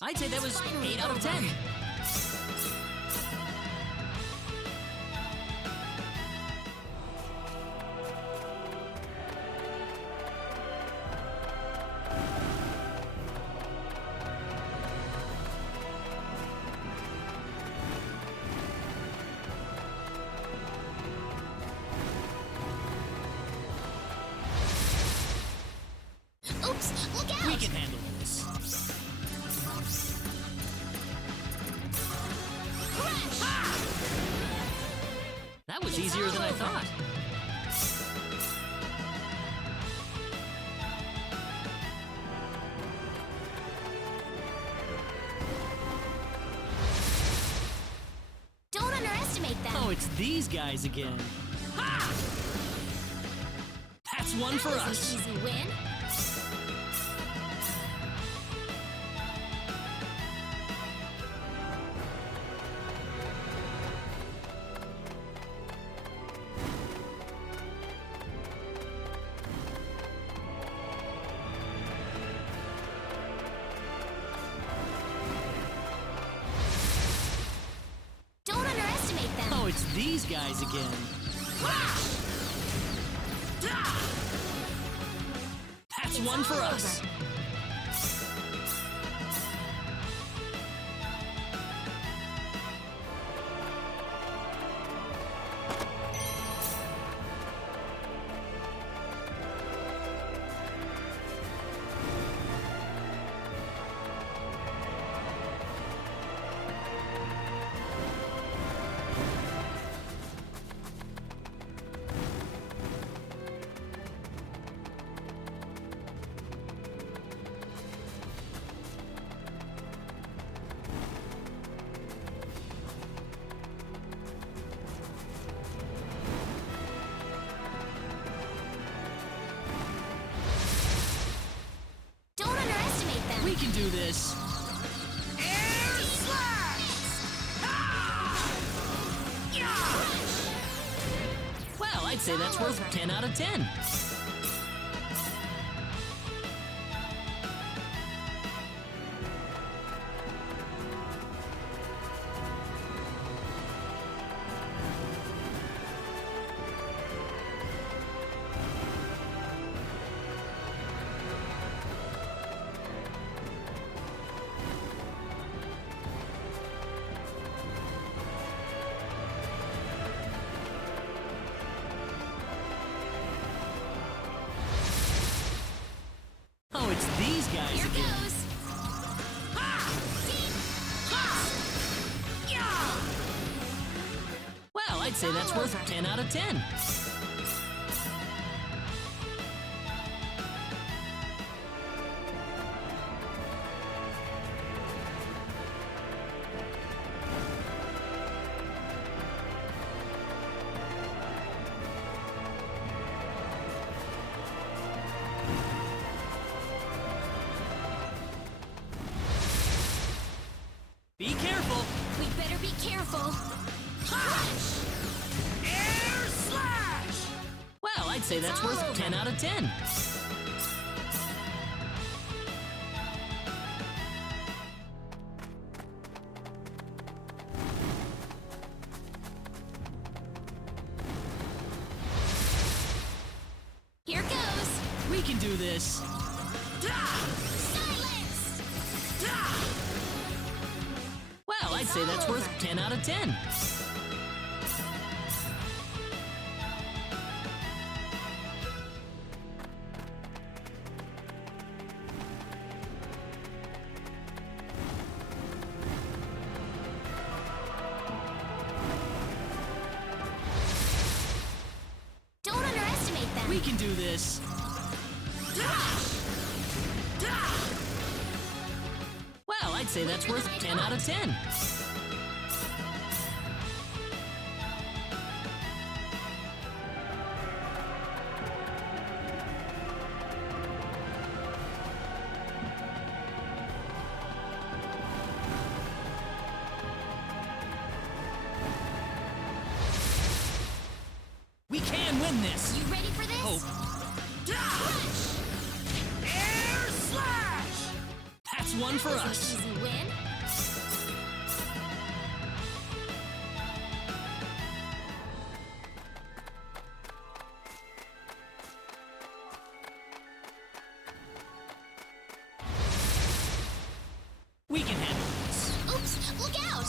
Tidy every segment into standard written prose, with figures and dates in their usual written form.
I'd say that was 8 out of 10. Oops, look out! We can handle this. Crash! That was easier than I thought. Don't underestimate them. Oh, it's these guys again. Ha! That's one for That was us. an easy win. Don't underestimate them. Oh, it's these guys again. That's one for us. Don't underestimate them. We can do this. Air slash! Well, I'd say that's worth 10 out of 10. Oh, it's these guys Here again. goes. Well, I'd say that's worth 10 out of 10. Be careful. We better be careful. Air slash! Well, I'd say that's all worth over. 10 out of 10. Here goes. We can do this. Silence. Well, I'd say all that's worth over. 10 out of 10. Don't underestimate them. We can do this. Well, I'd say that's worth 10 out of 10. We can win this. You ready for this? Hope. Air slash! That's one one for That was an us. easy win. We can handle this. Oops, look out!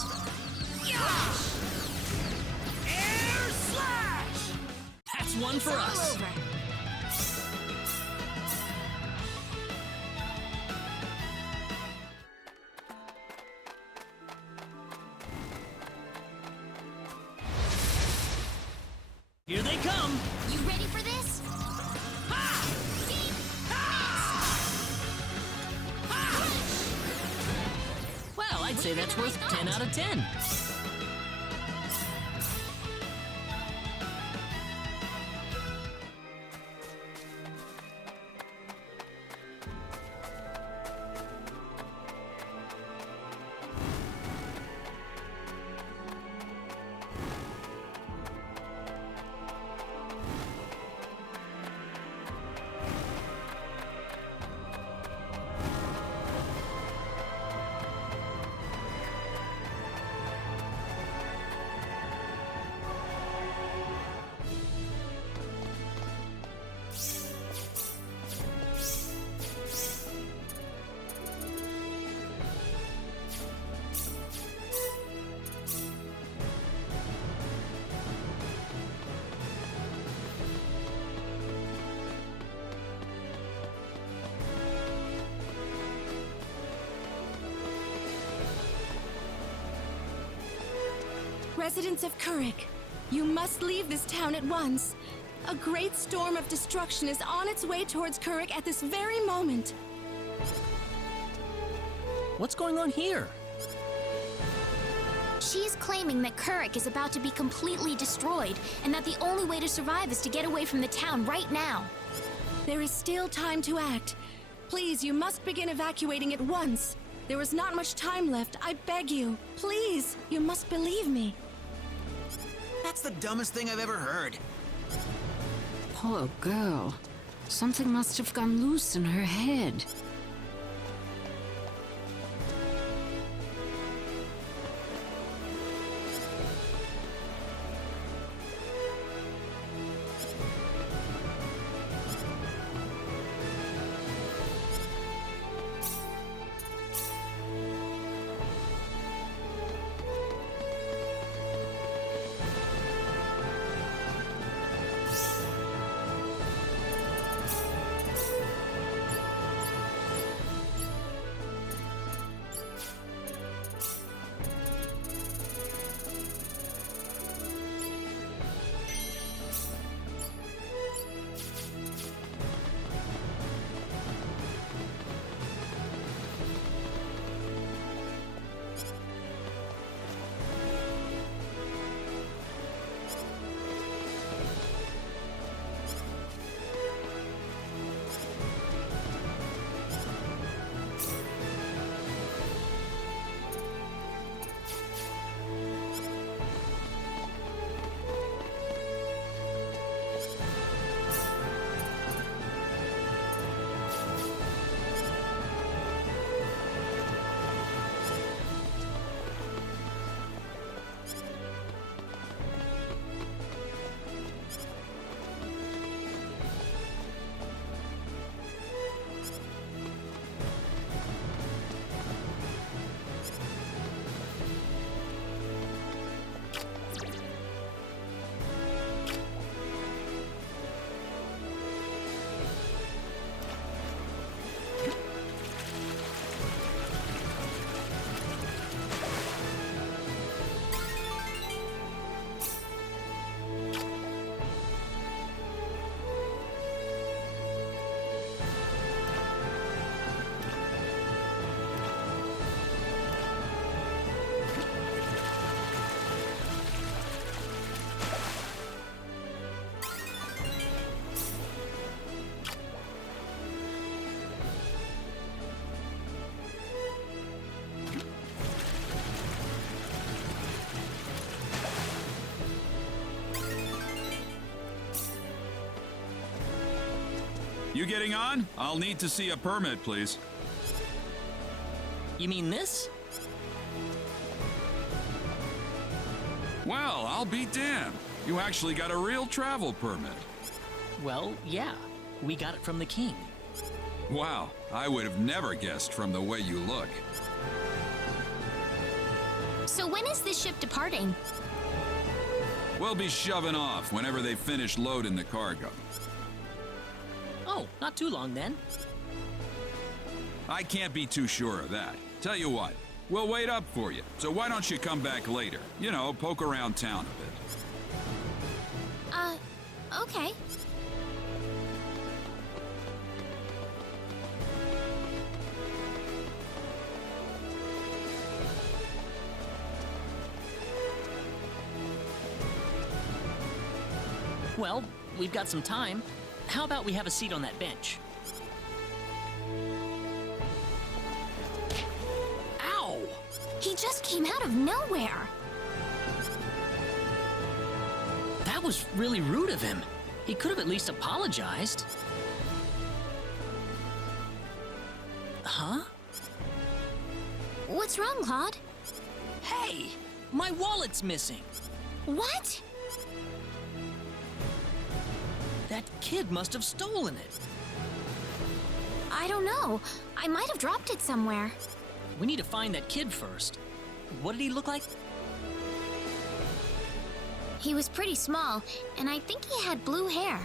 Air slash! That's one for All us. over. Here they come. You ready for this? Well, I'd say that's worth 10 out of 10. Residents of Kurik, you must leave this town at once. A great storm of destruction is on its way towards Kurik at this very moment. What's going on here? She's claiming that Kurik is about to be completely destroyed, and that the only way to survive is to get away from the town right now. There is still time to act. Please, you must begin evacuating at once. There is not much time left, I beg you. Please, you must believe me. That's the dumbest thing I've ever heard. Poor girl. Something must have gone loose in her head. You getting on? I'll need to see a permit, please. You mean this? Well, I'll be damned. You actually got a real travel permit. Well, yeah. We got it from the king. Wow, I would have never guessed from the way you look. So when is this ship departing? We'll be shoving off whenever they finish loading the cargo. Oh, not too long then. I can't be too sure of that. Tell you what, we'll wait up for you. So why don't you come back later? You know, poke around town a bit. Okay. Well, we've got some time. How about we have a seat on that bench? Ow! He just came out of nowhere. That was really rude of him. He could have at least apologized. Huh? What's wrong, Claude? Hey! My wallet's missing! What? That kid must have stolen it. I don't know. I might have dropped it somewhere. We need to find that kid first. What did he look like? He was pretty small, and I think he had blue hair.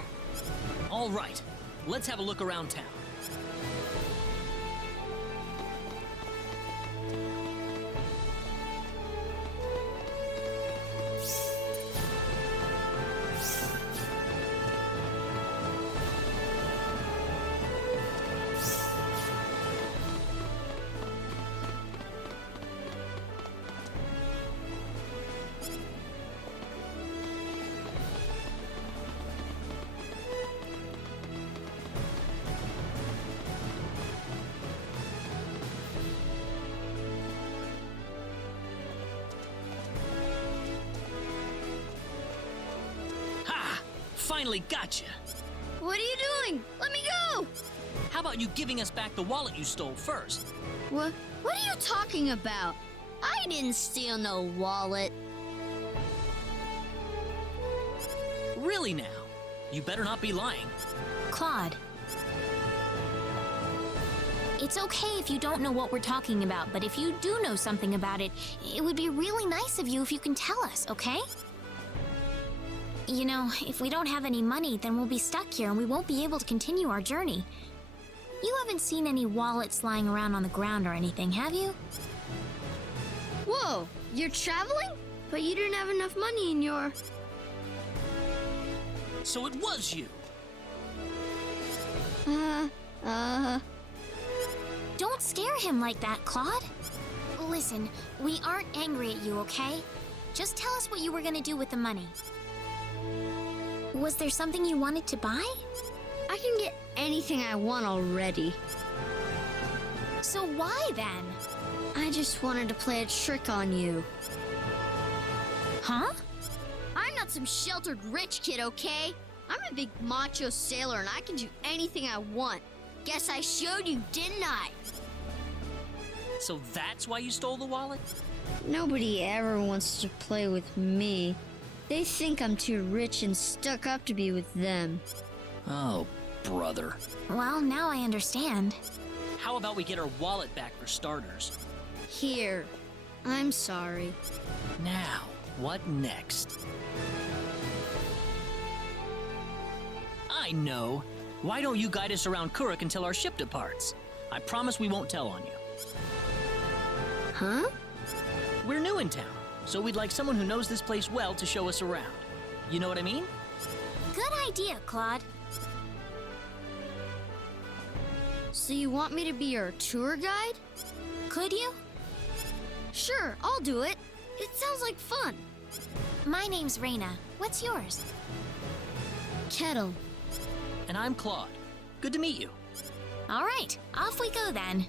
All right, let's have a look around town. Finally gotcha. What are you doing? Let me go! How about you giving us back the wallet you stole first? What are you talking about? I didn't steal no wallet. Really now? You better not be lying. Claude. It's okay if you don't know what we're talking about, but if you do know something about it, it would be really nice of you if you can tell us, okay? You know, if we don't have any money, then we'll be stuck here and we won't be able to continue our journey. You haven't seen any wallets lying around on the ground or anything, have you? Whoa, you're traveling? But you didn't have enough money in your... So it was you. Don't scare him like that, Claude. Listen, we aren't angry at you, okay? Just tell us what you were gonna do with the money. Was there something you wanted to buy? I can get anything I want already. So why then? I just wanted to play a trick on you. Huh? I'm not some sheltered rich kid, okay? I'm a big macho sailor and I can do anything I want. Guess I showed you, didn't I? So that's why you stole the wallet? Nobody ever wants to play with me. They think I'm too rich and stuck up to be with them. Oh, brother. Well, now I understand. How about we get our wallet back for starters? Here. I'm sorry. Now, what next? I know. Why don't you guide us around Kuruk until our ship departs? I promise we won't tell on you. Huh? We're new in town, so we'd like someone who knows this place well to show us around. You know what I mean? Good idea, Claude. So you want me to be your tour guide? Could you? Sure, I'll do it. It sounds like fun. My name's Reina. What's yours? Kettle. And I'm Claude. Good to meet you. All right, off we go then.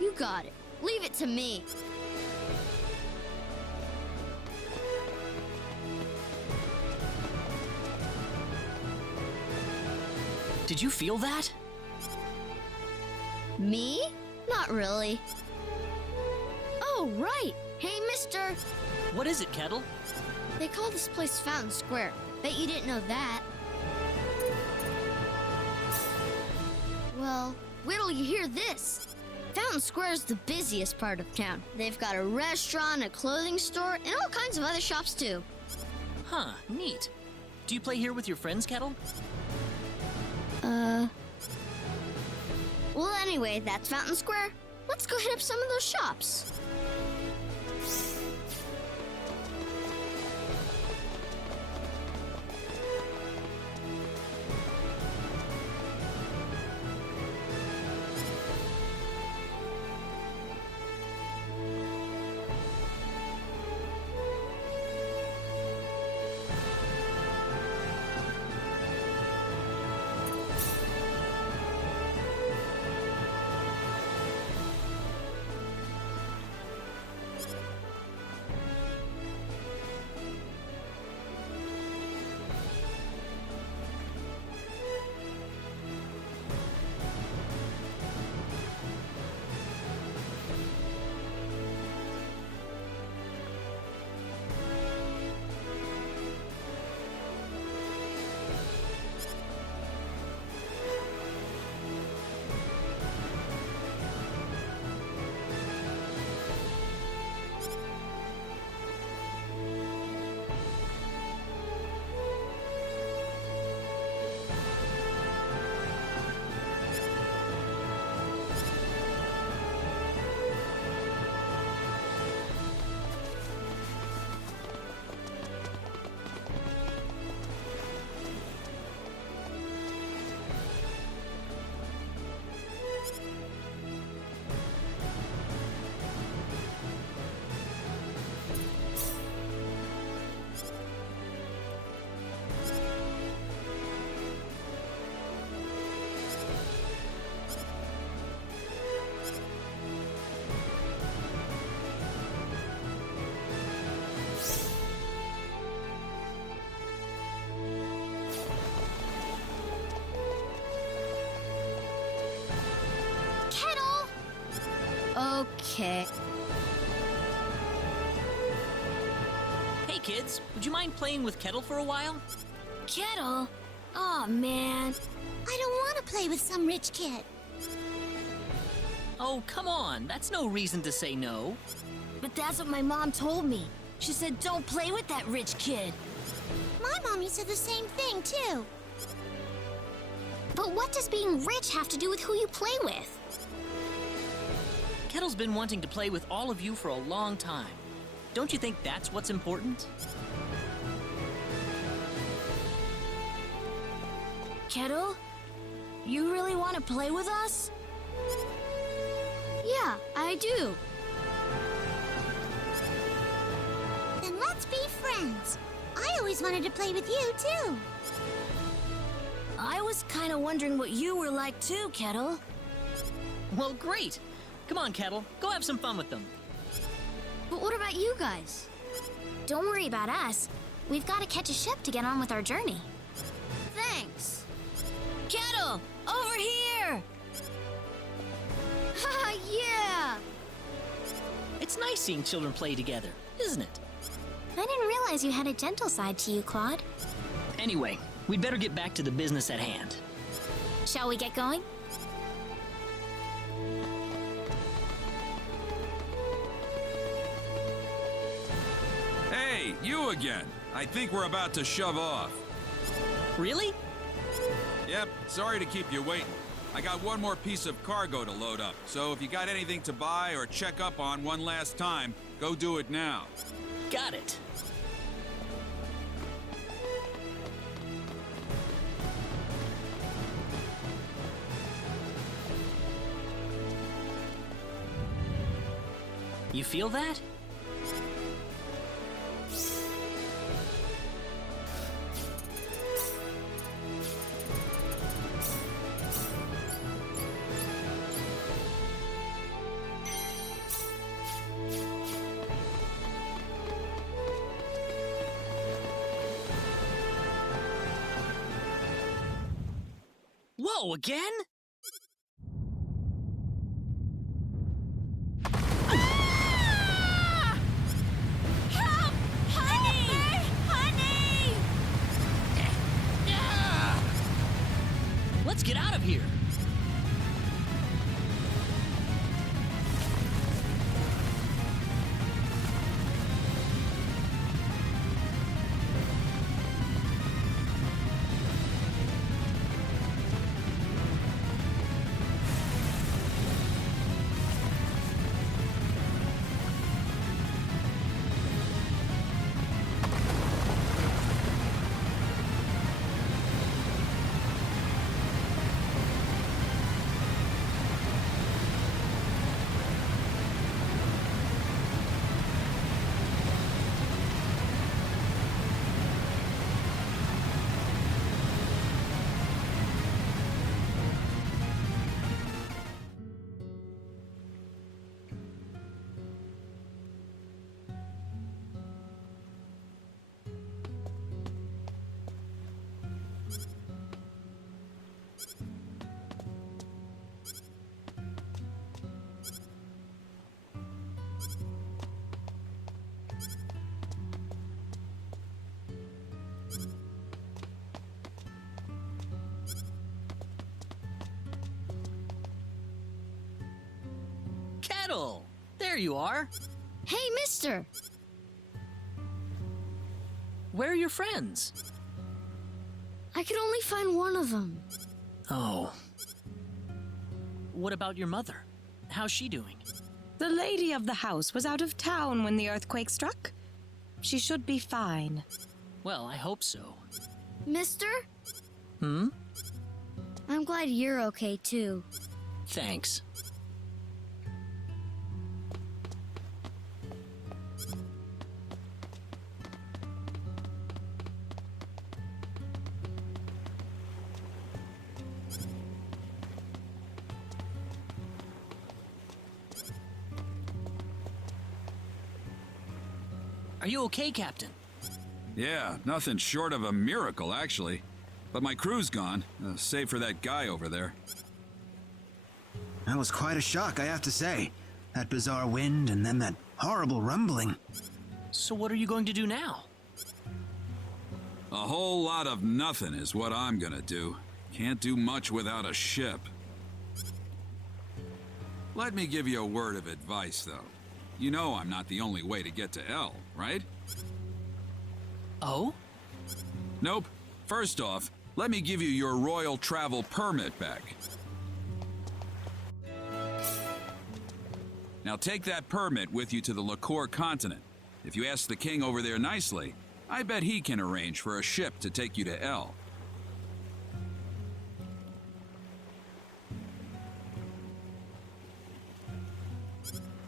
You got it. Leave it to me. Did you feel that? Me? Not really. right. Hey, mister. What is it, Kettle? They call this place Fountain Square. Bet you didn't know that. Well, wait till you hear this. Fountain Square is the busiest part of town. They've got a restaurant, a clothing store, and all kinds of other shops, too. Huh, neat. Do you play here with your friends, Kettle? Well, anyway, that's Fountain Square. Let's go hit up some of those shops. Okay. Hey, kids, would you mind playing with Kettle for a while? Kettle? Oh man. I don't want to play with some rich kid. Oh, come on. That's no reason to say no. But that's what my mom told me. She said don't play with that rich kid. My mommy said the same thing, too. But what does being rich have to do with who you play with? Kettle's been wanting to play with all of you for a long time. Don't you think that's what's important? Kettle? You really want to play with us? Yeah, I do. Then let's be friends. I always wanted to play with you, too. I was kind of wondering what you were like, too, Kettle. Well, great. Come on, Kettle. Go have some fun with them. But what about you guys? Don't worry about us. We've got to catch a ship to get on with our journey. Thanks. Kettle, over here! Haha, yeah! It's nice seeing children play together, isn't it? I didn't realize you had a gentle side to you, Claude. Anyway, we'd better get back to the business at hand. Shall we get going? Hey, you again. I think we're about to shove off. Really? Yep, sorry to keep you waiting. I got one more piece of cargo to load up, so if you got anything to buy or check up on one last time, go do it now. Got it. You feel that? Whoa, again? you are. Hey, mister! Where are your friends? I could only find one of them. Oh. What about your mother? How's she doing? The lady of the house was out of town when the earthquake struck. She should be fine. Well, I hope so. Mister? Hmm? I'm glad you're okay, too. Thanks. Are you okay, Captain? Yeah, nothing short of a miracle, actually. But my crew's gone, save for that guy over there. That was quite a shock, I have to say. That bizarre wind and then that horrible rumbling. So what are you going to do now? A whole lot of nothing is what I'm gonna do. Can't do much without a ship. Let me give you a word of advice, though. You know I'm not the only way to get to L, right? Oh? Nope. First off, let me give you your royal travel permit back. Now take that permit with you to the Liqueur continent. If you ask the king over there nicely, I bet he can arrange for a ship to take you to L.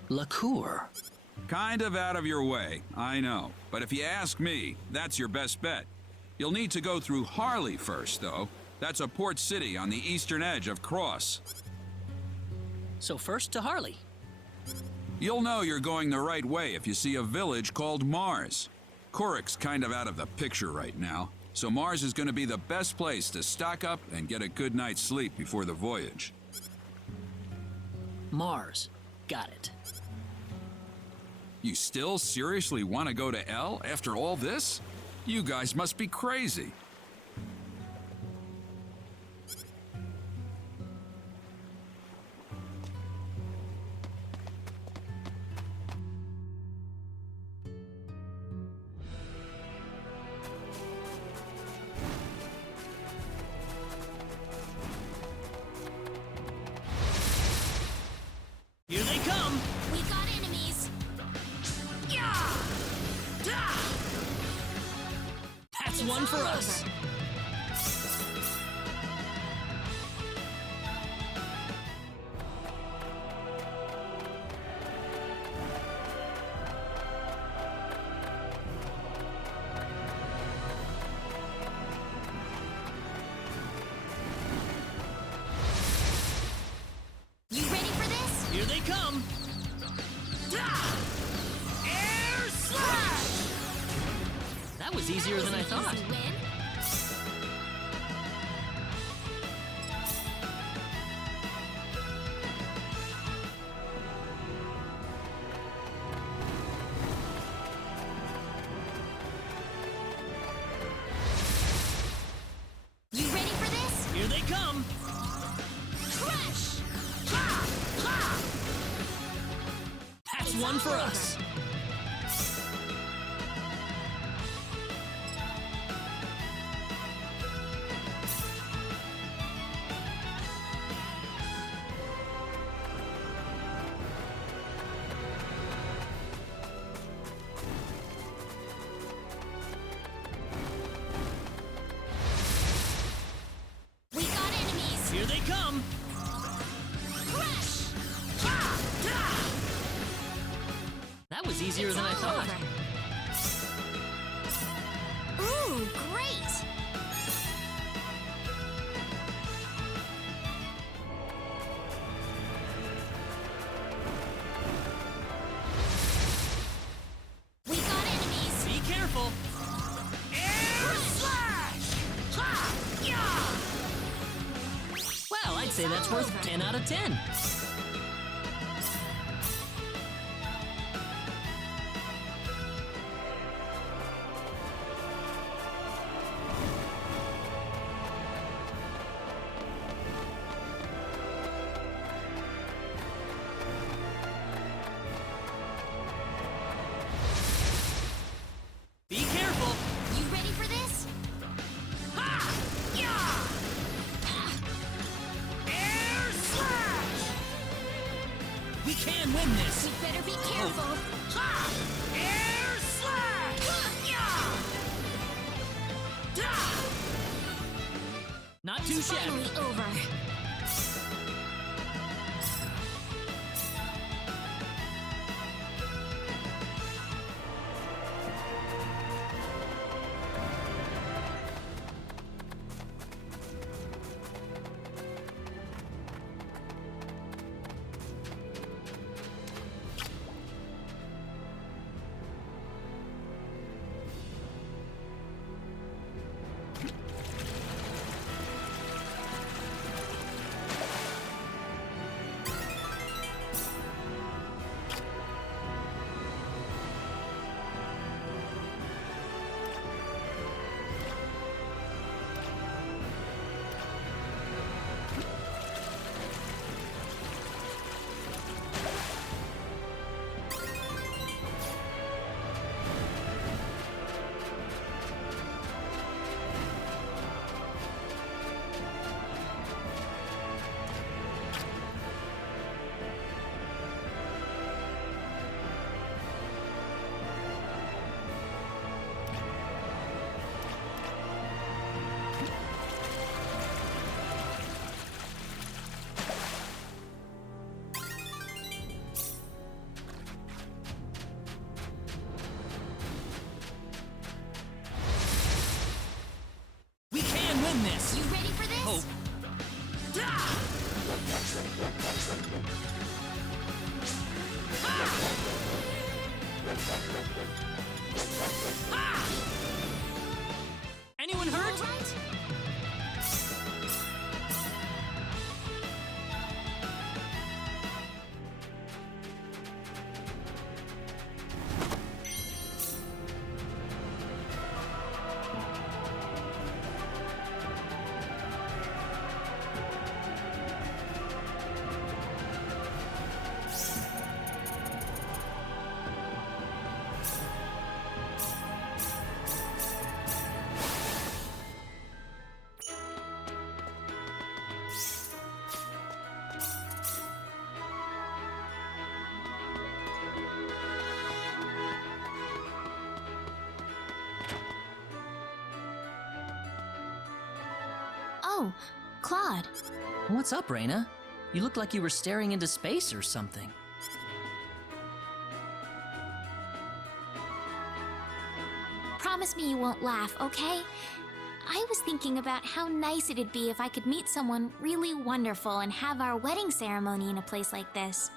Liqueur. Kind of out of your way, I know. But if you ask me, that's your best bet. You'll need to go through Harley first, though. That's a port city on the eastern edge of Cross. So first to Harley. You'll know you're going the right way if you see a village called Mars. Kuruk's kind of out of the picture right now, so Mars is going to be the best place to stock up and get a good night's sleep before the voyage. Mars. Got it. You still seriously want to go to L after all this? You guys must be crazy. Here they come! We got enemies. That's one for us. You ready for this? Here they come! Air slash! That was easier than I thought. Easy win. You ready for this? Here they come! Crush! That's one for us. We got enemies. Here they come! Crush! That was easier than I thought. Ooh, great! We got enemies. Be careful! Air slash! Well, I'd say that's worth 10 out of 10. win this! We better be careful. Ha! Air slash! Yeah! Da! Not too shabby. Finally over. We can win this! You ready for this? Hope. Anyone hurt? All right? Oh, Claude. What's up, Raina? You look like you were staring into space or something. Promise me you won't laugh, okay? I was thinking about how nice it'd be if I could meet someone really wonderful and have our wedding ceremony in a place like this.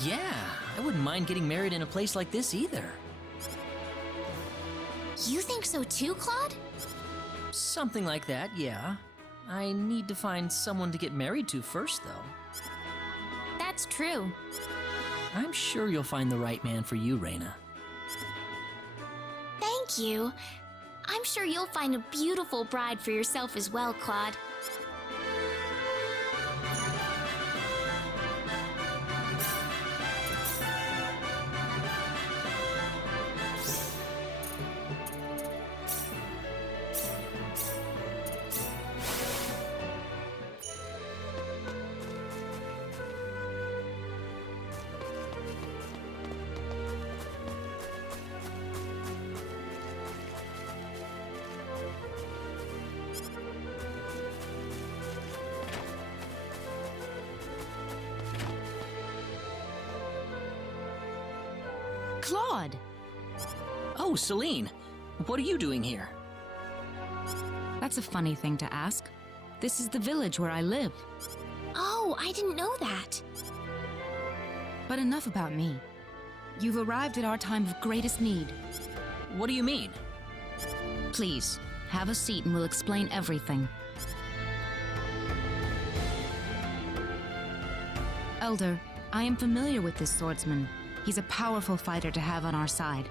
Yeah, I wouldn't mind getting married in a place like this either. You think so too, Claude? Something like that, yeah. I need to find someone to get married to first, though. That's true. I'm sure you'll find the right man for you, Raina. Thank you. I'm sure you'll find a beautiful bride for yourself as well, Claude. Claude! Oh, Celine, what are you doing here? That's a funny thing to ask. This is the village where I live. Oh, I didn't know that. But enough about me. You've arrived at our time of greatest need. What do you mean? Please, have a seat and we'll explain everything. Elder, I am familiar with this swordsman. He's a powerful fighter to have on our side.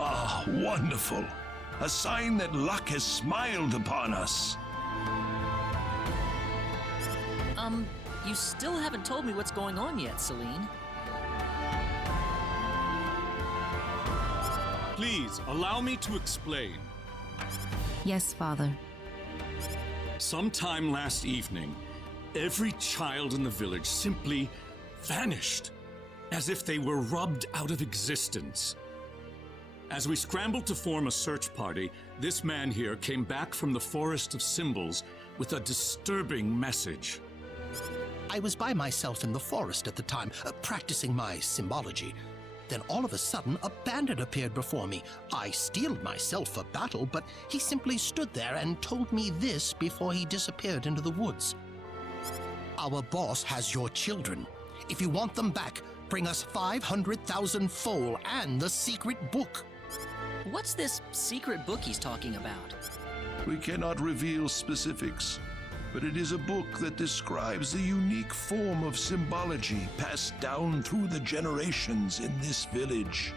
Ah, wonderful. A sign that luck has smiled upon us. You still haven't told me what's going on yet, Celine. Please, allow me to explain. Yes, Father. Sometime last evening, every child in the village simply vanished, as if they were rubbed out of existence. As we scrambled to form a search party, this man here came back from the Forest of Symbols with a disturbing message. I was by myself in the forest at the time, practicing my symbology. Then all of a sudden, a bandit appeared before me. I steeled myself for battle, but he simply stood there and told me this before he disappeared into the woods. Our boss has your children. If you want them back, bring us 500,000 foal and the secret book. What's this secret book he's talking about? We cannot reveal specifics, but it is a book that describes the unique form of symbology passed down through the generations in this village.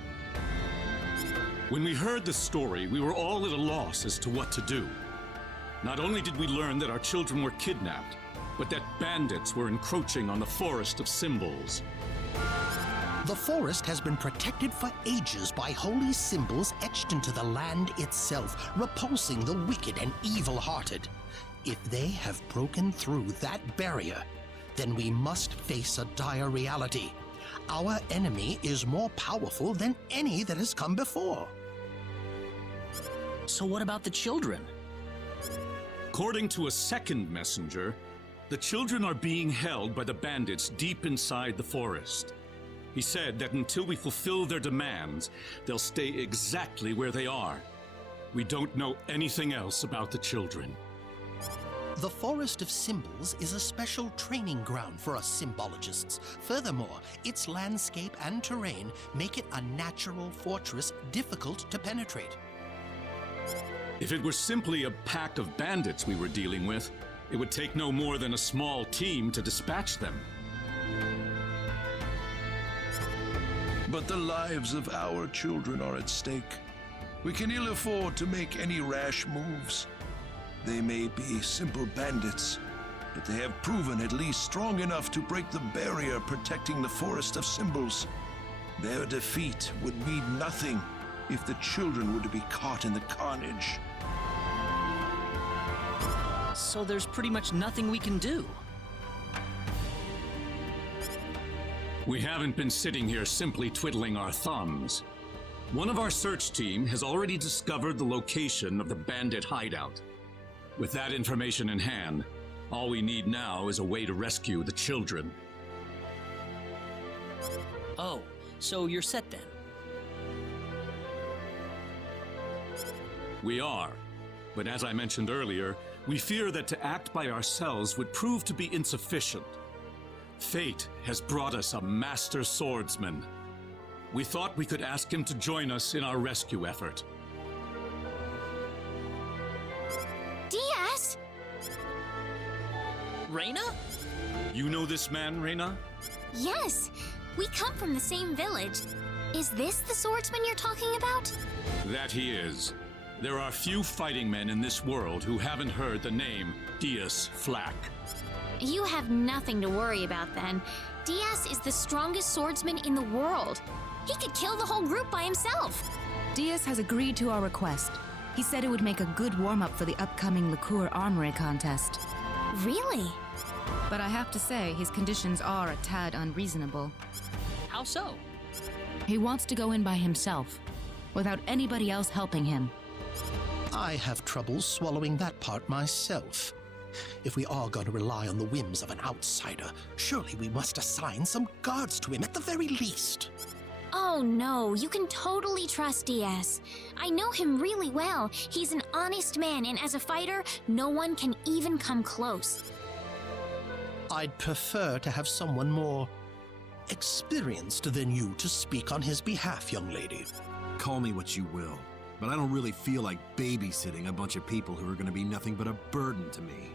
When we heard the story, we were all at a loss as to what to do. Not only did we learn that our children were kidnapped, but that bandits were encroaching on the Forest of Symbols. The forest has been protected for ages by holy symbols etched into the land itself, repulsing the wicked and evil-hearted. If they have broken through that barrier, then we must face a dire reality. Our enemy is more powerful than any that has come before. So what about the children? According to a second messenger, the children are being held by the bandits deep inside the forest. He said that until we fulfill their demands, they'll stay exactly where they are. We don't know anything else about the children. The Forest of Symbols is a special training ground for us symbologists. Furthermore, its landscape and terrain make it a natural fortress difficult to penetrate. If it were simply a pack of bandits we were dealing with, it would take no more than a small team to dispatch them. But the lives of our children are at stake. We can ill afford to make any rash moves. They may be simple bandits, but they have proven at least strong enough to break the barrier protecting the Forest of Symbols. Their defeat would mean nothing if the children were to be caught in the carnage. So there's pretty much nothing we can do. We haven't been sitting here simply twiddling our thumbs. One of our search team has already discovered the location of the bandit hideout. With that information in hand, all we need now is a way to rescue the children. Oh, so you're set then? We are. But as I mentioned earlier, we fear that to act by ourselves would prove to be insufficient. Fate has brought us a master swordsman. We thought we could ask him to join us in our rescue effort. Diaz! Reina? You know this man, Reina? Yes, we come from the same village. Is this the swordsman you're talking about? That he is. There are few fighting men in this world who haven't heard the name Diaz Flack. You have nothing to worry about then. Diaz is the strongest swordsman in the world. He could kill the whole group by himself. Diaz has agreed to our request. He said it would make a good warm-up for the upcoming liqueur armory contest. Really? But I have to say, his conditions are a tad unreasonable. How so? He wants to go in by himself, without anybody else helping him. I have trouble swallowing that part myself. If we are going to rely on the whims of an outsider, surely we must assign some guards to him at the very least. Oh no, you can totally trust Diaz. I know him really well. He's an honest man, and as a fighter, no one can even come close. I'd prefer to have someone more experienced than you to speak on his behalf, young lady. Call me what you will, but I don't really feel like babysitting a bunch of people who are going to be nothing but a burden to me.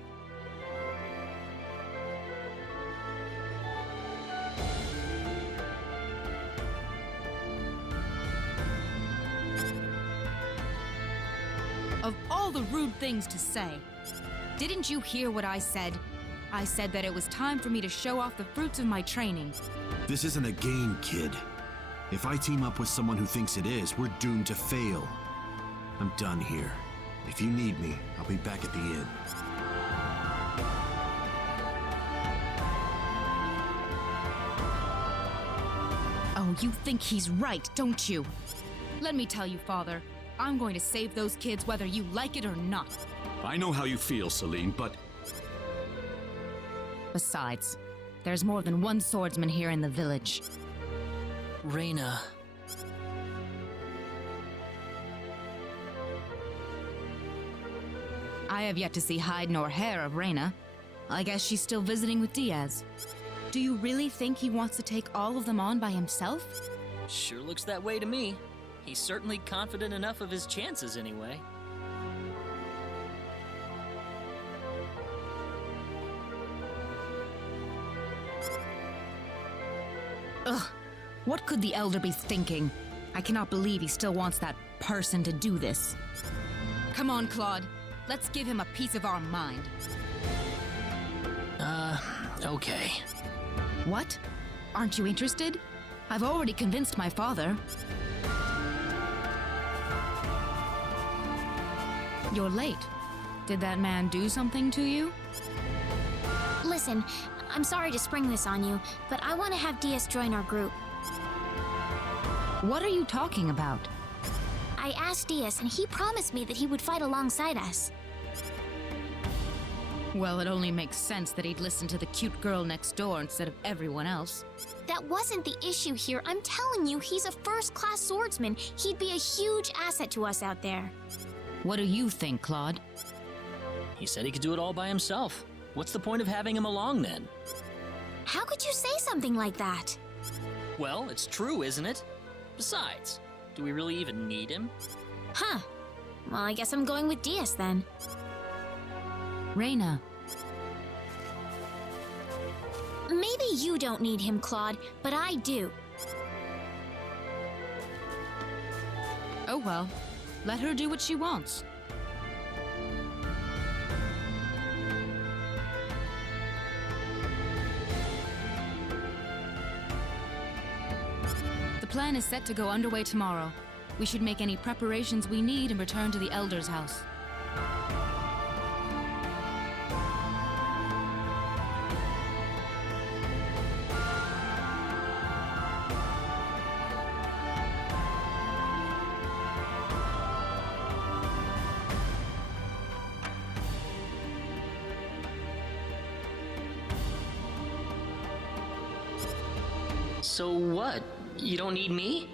Of all the rude things to say, didn't you hear what I said? I said that it was time for me to show off the fruits of my training. This isn't a game, kid. If I team up with someone who thinks it is, we're doomed to fail. I'm done here. If you need me, I'll be back at the inn. Oh, you think he's right, don't you? Let me tell you, Father, I'm going to save those kids whether you like it or not. I know how you feel, Celine, but Besides, there's more than one swordsman here in the village. Reyna. I have yet to see hide nor hair of Reyna. I guess she's still visiting with Diaz. Do you really think he wants to take all of them on by himself? Sure looks that way to me. He's certainly confident enough of his chances anyway. Ugh, what could the Elder be thinking? I cannot believe he still wants that person to do this. Come on, Claude. Let's give him a piece of our mind. Okay. What? Aren't you interested? I've already convinced my father. You're late. Did that man do something to you? Listen, I'm sorry to spring this on you, but I want to have Diaz join our group. What are you talking about? I asked Diaz, and he promised me that he would fight alongside us. Well, it only makes sense that he'd listen to the cute girl next door instead of everyone else. That wasn't the issue here. I'm telling you, he's a first-class swordsman. He'd be a huge asset to us out there. What do you think, Claude? He said he could do it all by himself. What's the point of having him along then? How could you say something like that? Well, it's true, isn't it? Besides, do we really even need him? Huh. Well, I guess I'm going with Diaz then. Reyna. Maybe you don't need him, Claude, but I do. Oh well, let her do what she wants. The plan is set to go underway tomorrow. We should make any preparations we need and return to the Elder's house. So what? You don't need me?